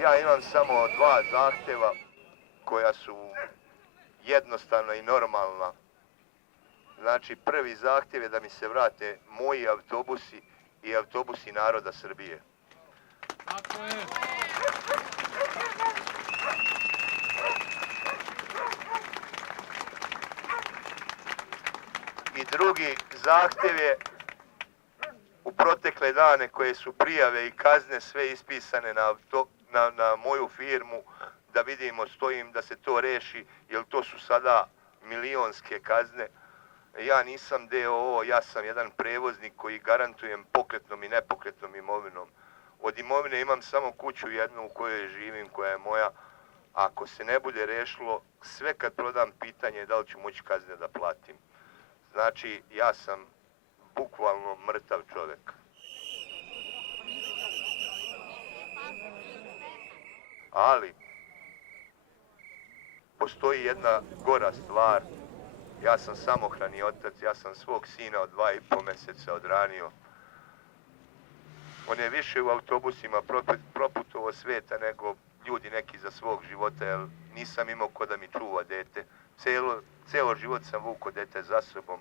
Ja imam samo dva zahtjeva koja su jednostavna i normalna. Znači, prvi zahtjev je da mi se vrate moji autobusi i autobusi naroda Srbije. Tako je. I drugi zahtjev je u protekle dane koje su prijave i kazne sve ispisane na moju firmu, da vidimo, stojim da se to reši, jer to su sada milionske kazne. Ja nisam DOO, ja sam jedan prevoznik koji garantujem pokretnom i nepokretnom imovinom. Od imovine imam samo kuću jednu u kojoj živim, koja je moja. Ako se ne bude rešilo, sve kad prodam, pitanje je da li ću moći kazne da platim. Znači, ja sam bukvalno mrtav čovjek. Ali, postoji jedna gora stvar. Ja sam samohrani otac, ja sam svog sina od 2,5 mjeseca odranio. On je više u autobusima proputovao sveta nego ljudi neki za svog života, jer nisam imao ko da mi čuva dete. Celo život sam vukao dete za sobom.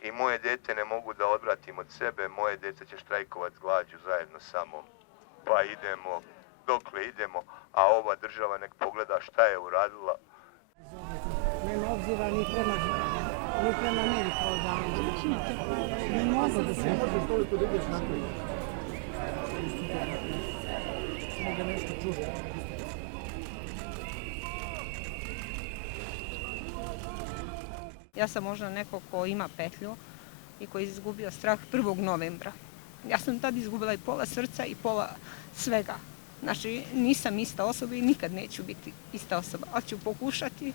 I moje dete ne mogu da odvratim od sebe, moje dete će štrajkovati glađu zajedno sa mnom. Pa idemo, dokle idemo, a ova država nek pogleda šta je uradila. Nema obzira ni prema meni kao danu. Ne mogu da se... Mogu nešto čuti. Ja sam možda neko ko ima petlju i koji je izgubio strah 1. novembra. Ja sam tad izgubila i pola srca i pola svega. Znači, nisam ista osoba i nikad neću biti ista osoba, ali ću pokušati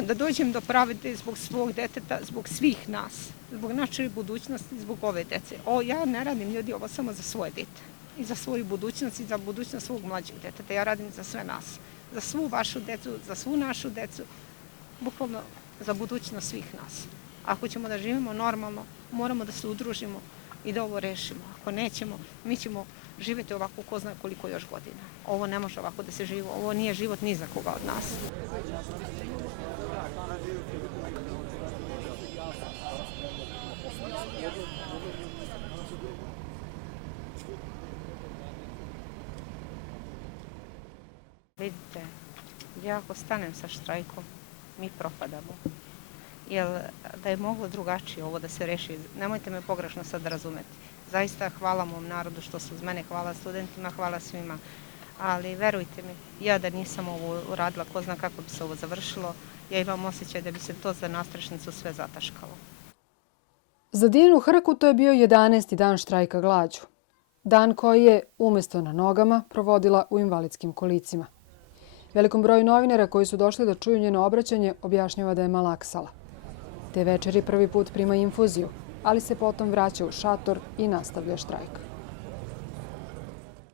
da dođem do pravde zbog svog deteta, zbog svih nas, zbog naše budućnosti, zbog ove dece. Ja ne radim, ljudi, ovo samo za svoje dete i za svoju budućnost i za budućnost svog mlađeg deteta. Ja radim za sve nas, za svu vašu decu, za svu našu decu, bukvalno za budućnost svih nas. Ako ćemo da živimo normalno, moramo da se udružimo i da ovo rešimo. Ako nećemo, mi ćemo živjeti ovako ko zna koliko još godina. Ovo ne može ovako da se živi, ovo nije život ni za koga od nas. Vidite, ja ako stanem sa štrajkom, mi propadamo. Jer da je moglo drugačije ovo da se reši, nemojte me pogrešno sad razumeti. Zaista hvala mom narodu što su uz mene, hvala studentima, hvala svima. Ali verujte mi, ja da nisam ovo uradila, ko zna kako bi se ovo završilo, ja imam osjećaj da bi se to za nastrešnicu sve zataškalo. Za Dijanu Hrku to je bio 11. dan štrajka glađu. Dan koji je, umjesto na nogama, provodila u invalidskim kolicima. Velikom broju novinara koji su došli da čuju njeno obraćanje objašnjava da je malaksala. Te večeri prvi put prima infuziju, ali se potom vraća u šator i nastavlja štrajk.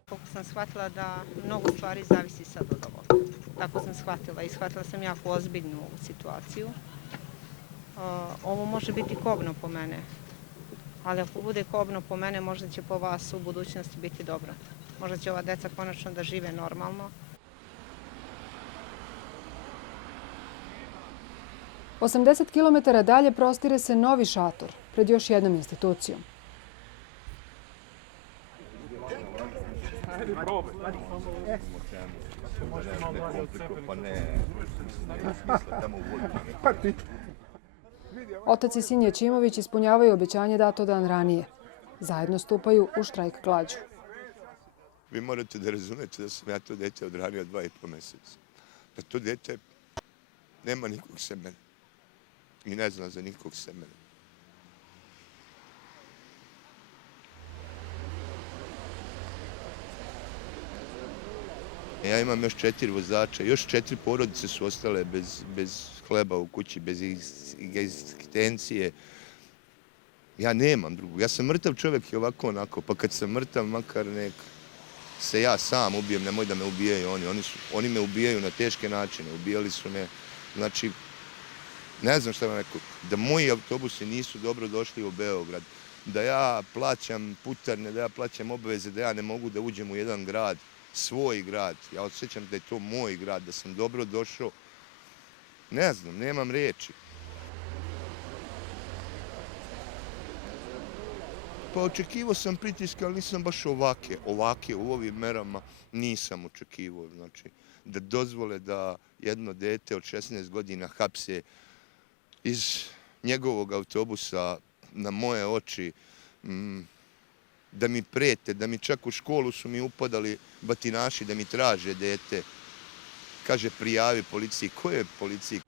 Kako sam shvatila da mnogo stvari zavisi sad od ovoga. Tako sam shvatila i shvatila sam jako ozbiljnu ovu situaciju. Ovo može biti kobno po mene, ali ako bude kobno po mene, možda će po vas u budućnosti biti dobro. Možda će ova deca konačno da žive normalno. 80 km dalje prostire se novi šator pred još jednom institucijom. Otac i sin Jačimović ispunjavaju obećanje dato dan ranije. Zajedno stupaju u štrajk glađu. Vi morate da razumete da sam ja to dete odranio 2,5 mjeseca. Da to dete nema nikog semena. I ne zna za nikog semena. Ja imam još 4 vozača, još 4 porodice su ostale bez hleba u kući, bez egzistencije. Ja nemam drugog. Ja sam mrtav čovjek i ovako onako, pa kad sam mrtav, makar nek se ja sam ubijem, nemoj da me ubijaju oni. Oni me ubijaju na teške načine, ubijali su me, znači, ne znam šta vam rekao, da moji autobusi nisu dobro došli u Beograd, da ja plaćam putarne, da ja plaćam obaveze, da ja ne mogu da uđem u jedan grad, svoj grad. Ja osjećam da je to moj grad, da sam dobro došao. Ne znam, nemam riječi. Pa očekivao sam pritiske, ali nisam baš ovake u ovim merama nisam očekivao. Znači, da dozvole da jedno dete od 16 godina hapse iz njegovog autobusa na moje oči, da mi prete, da mi čak u školu su mi upadali batinaši da mi traže dete. Kaže, prijavi policiji. Koje policiji?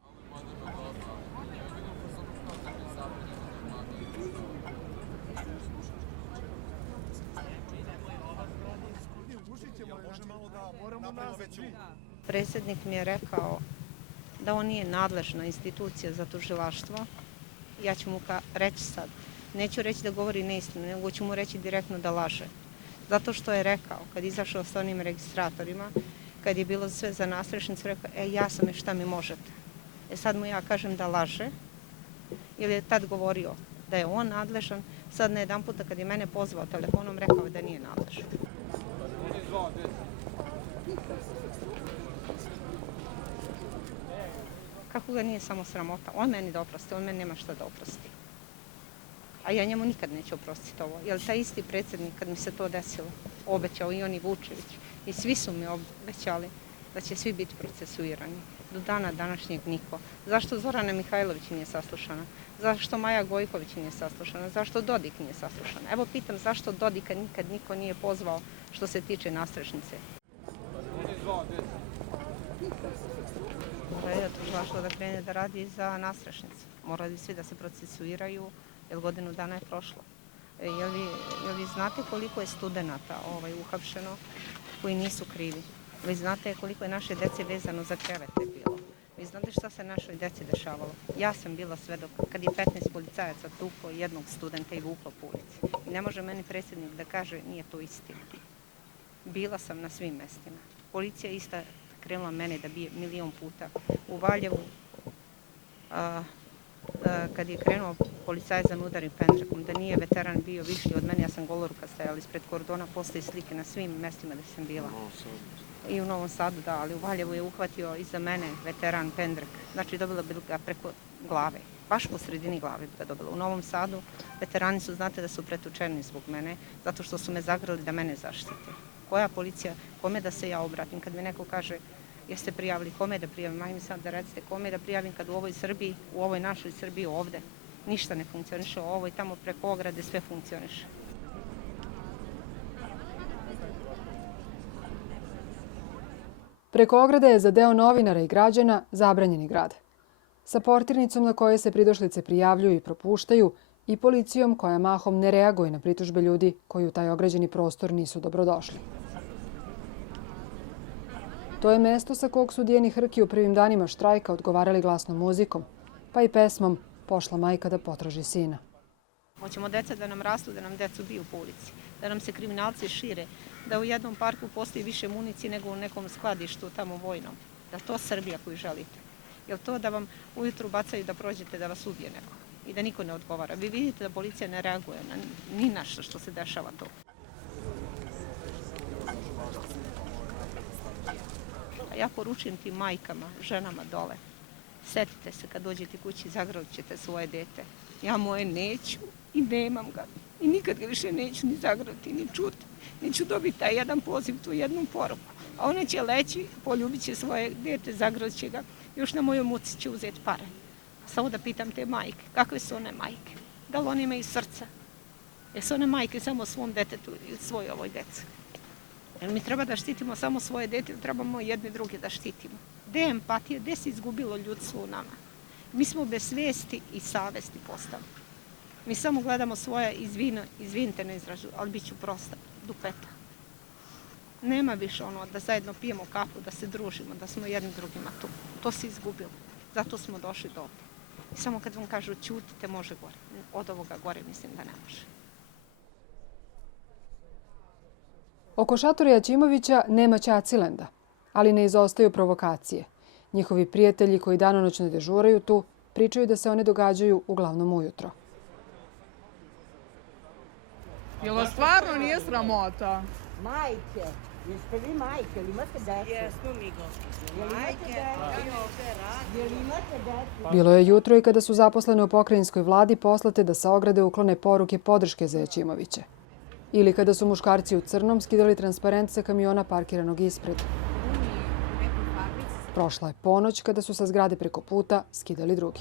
Predsjednik mi je rekao da on nije nadležna institucija za tužilaštvo. Ja ću mu reći sad. Neću reći da govori neistinu, nego ću mu reći direktno da laže. Zato što je rekao, kad izašao s onim registratorima, kad je bilo sve za nastrešnicu, rekao, ja sam je, šta mi možete? Sad mu ja kažem da laže, jer je tad govorio da je on nadležan, sad na jedan puta kad je mene pozvao telefonom, rekao da nije nadležan. Kako ga nije samo sramota? On meni da oprosti, on meni nema šta da oprosti. A ja njemu nikad neću oprostiti ovo. Jer taj isti predsjednik, kad mi se to desilo, obećao i on i Vučević, i svi su mi obećali da će svi biti procesuirani. Do dana današnjeg niko. Zašto Zorana Mihajlović nije saslušana? Zašto Maja Gojković nije saslušana? Zašto Dodik nije saslušana? Evo pitam zašto Dodika nikad niko nije pozvao što se tiče nastrešnice. Je tužilaštvo da krene da radi za nastrešnicu. Morali svi da se procesuiraju, jer godinu dana je prošlo. Jel vi znate koliko je studenata uhapšeno koji nisu krivi? Vi znate koliko je naše dece vezano za krevete bilo? Vi znate šta se našoj deci dešavalo? Ja sam bila svedok kad je 15 policajaca tuklo jednog studenta i vuklo po ulici. I ne može meni predsjednik da kaže nije to istina. Bila sam na svim mestima. Policija ista krenula mene da bije 1.000.000 puta. U Valjevu, kad je krenuo policajac za udarim pendrekom, da nije veteran bio višlji od mene, ja sam goloruka stajala ispred kordona, postoji slike na svim mestima gde sam bila. I u Novom Sadu, da, ali u Valjevu je uhvatio iza mene veteran pendrek. Znači dobila bi ga preko glave, baš po sredini glave bi ga dobila. U Novom Sadu veterani su, znate da su pretučeni zbog mene, zato što su me zagrali da mene zaštite. Koja policija, kome da se ja obratim? Kad mi neko kaže, jeste prijavili, kome da prijavim? Ajme sad da recite, kome da prijavim kad u ovoj Srbiji, u ovoj našoj Srbiji ovde, ništa ne funkcioniše, ovo i tamo preko ograde sve funkcioniše. Preko ograde je za deo novinara i građana zabranjeni grad. Sa portirnicom na koje se pridošlice prijavljuju i propuštaju i policijom koja mahom ne reaguje na pritužbe ljudi koji u taj ograđeni prostor nisu dobrodošli. To je mesto sa kog su Dijeni Hrki u prvim danima štrajka odgovarali glasnom muzikom, pa i pesmom Pošla majka da potraži sina. Hoćemo deca da nam rastu, da nam decu biju po ulici, da nam se kriminalci šire, da u jednom parku postoji više municije nego u nekom skladištu tamo vojnom. Da to Srbija koju želite? Je li to da vam ujutru bacaju da prođete da vas ubije neko i da niko ne odgovara? Vi vidite da policija ne reaguje ni na što se dešava to. A ja poručujem tim majkama, ženama dole, setite se kad dođete kući, zagrlit ćete svoje dete. Ja moje neću i nemam ga. I nikad ga više neću ni zagrliti, ni čuti. Neću dobiti taj jedan poziv, tu jednu poruku. A ona će leći, poljubit će svoje dete, zagrlit će ga. Još na mojoj muci će uzeti pare. Samo da pitam te majke, kakve su one majke? Da li one imaju srca? Jesu one majke samo svom detetu i svoj ovoj deci? Jer mi treba da štitimo samo svoje dete, trebamo jedne druge da štitimo. Gde je empatija, gde se izgubilo ljudstvo u nama? Mi smo bez svesti i savesti postali. Mi samo gledamo svoje, izvinite na izražu, ali bit ću prosta, dupeta. Nema više ono da zajedno pijemo kafu, da se družimo, da smo jedni drugima tu. To se izgubilo. Zato smo došli do ovdje. I samo kad vam kažu ćutite, može gore. Od ovoga gore mislim da ne može. Oko šatora Jaćimovića nema Ćacilenda, ali ne izostaju provokacije. Njihovi prijatelji koji danonoćno dežuraju tu pričaju da se one događaju uglavnom ujutro. Jel vas stvarno nije sramota? Majke, jeste vi majke, ili imate decu? Jesmo mi, gospođo. Majke, jel imate decu? Bilo je jutro i kada su zaposlene u pokrajinskoj vladi poslate da sa ograde uklone poruke podrške za Jaćimovića. Ili kada su muškarci u crnom skidali transparent sa kamiona parkiranog ispred. Prošla je ponoć kada su sa zgrade preko puta skidali drugi.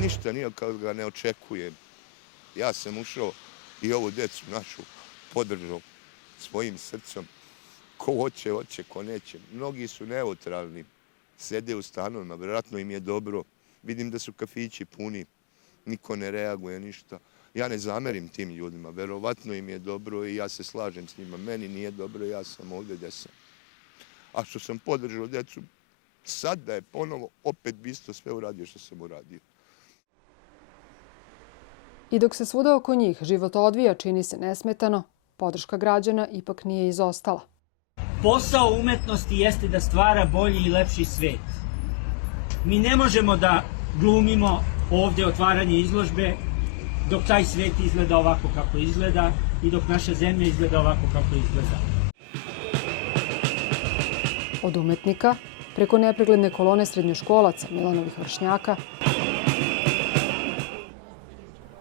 Ništa nije kao ga ne očekujem. Ja sam ušao i ovu decu našu podržao svojim srcom. Ko hoće, hoće, ko neće. Mnogi su neutralni, sede u stanovima, vjerojatno im je dobro. Vidim da su kafići puni, niko ne reaguje ništa. Ja ne zamerim tim ljudima, verovatno im je dobro i ja se slažem s njima. Meni nije dobro, ja sam ovdje gdje sam. A što sam podržao djecu, sad da je ponovo, opet bi isto sve uradio što sam uradio. I dok se svuda oko njih život odvija, čini se nesmetano, podrška građana ipak nije izostala. Posao umetnosti jeste da stvara bolji i lepši svet. Mi ne možemo da glumimo ovdje otvaranje izložbe dok taj svet izgleda ovako kako izgleda i dok naša zemlja izgleda ovako kako izgleda. Od umetnika, preko nepregledne kolone srednjoškolaca Milanovih vršnjaka,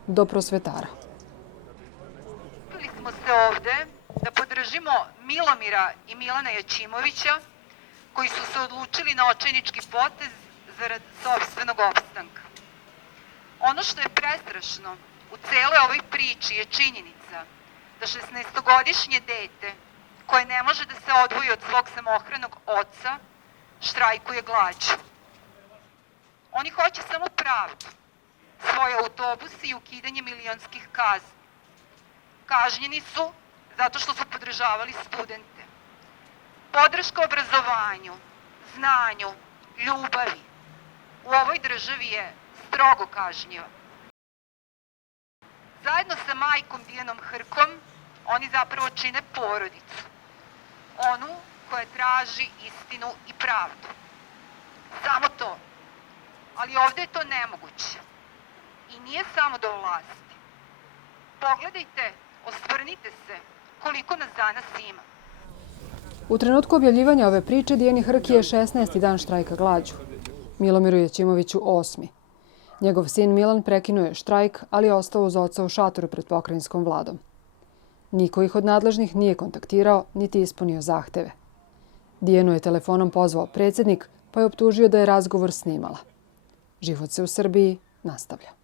do prosvetara. Skupili smo se ovde da podržimo Milomira i Milana Jaćimovića, koji su se odlučili na očajnički potez zarad sopstvenog opstanka. Ono što je prestrašno u celoj ovoj priči je činjenica da 16-godišnje dete, koje ne može da se odvoji od svog samohranog oca, štrajkuje glađu. Oni hoće samo pravdu, svoje autobuse i ukidanje milionskih kazni. Kažnjeni su zato što su podržavali studente. Podrška obrazovanju, znanju, ljubavi u ovoj državi je strogo kažnjiva. Zajedno sa majkom Dijanom Hrkom oni zapravo čine porodicu. Onu koja traži istinu i pravdu. Samo to. Ali ovdje je to nemoguće. I nije samo do vlasti. Pogledajte, osvrnite se koliko nas danas ima. U trenutku objavljivanja ove priče Dijani Hrk je 16. dan štrajka glađu. Milomiru Jaćimoviću 8. Njegov sin Milan prekinuo je štrajk, ali je ostao uz oca u šatoru pred pokrajinskom vladom. Niko ih od nadležnih nije kontaktirao, niti ispunio zahteve. Dijanu je telefonom pozvao predsjednik, pa je optužio da je razgovor snimala. Život se u Srbiji nastavlja.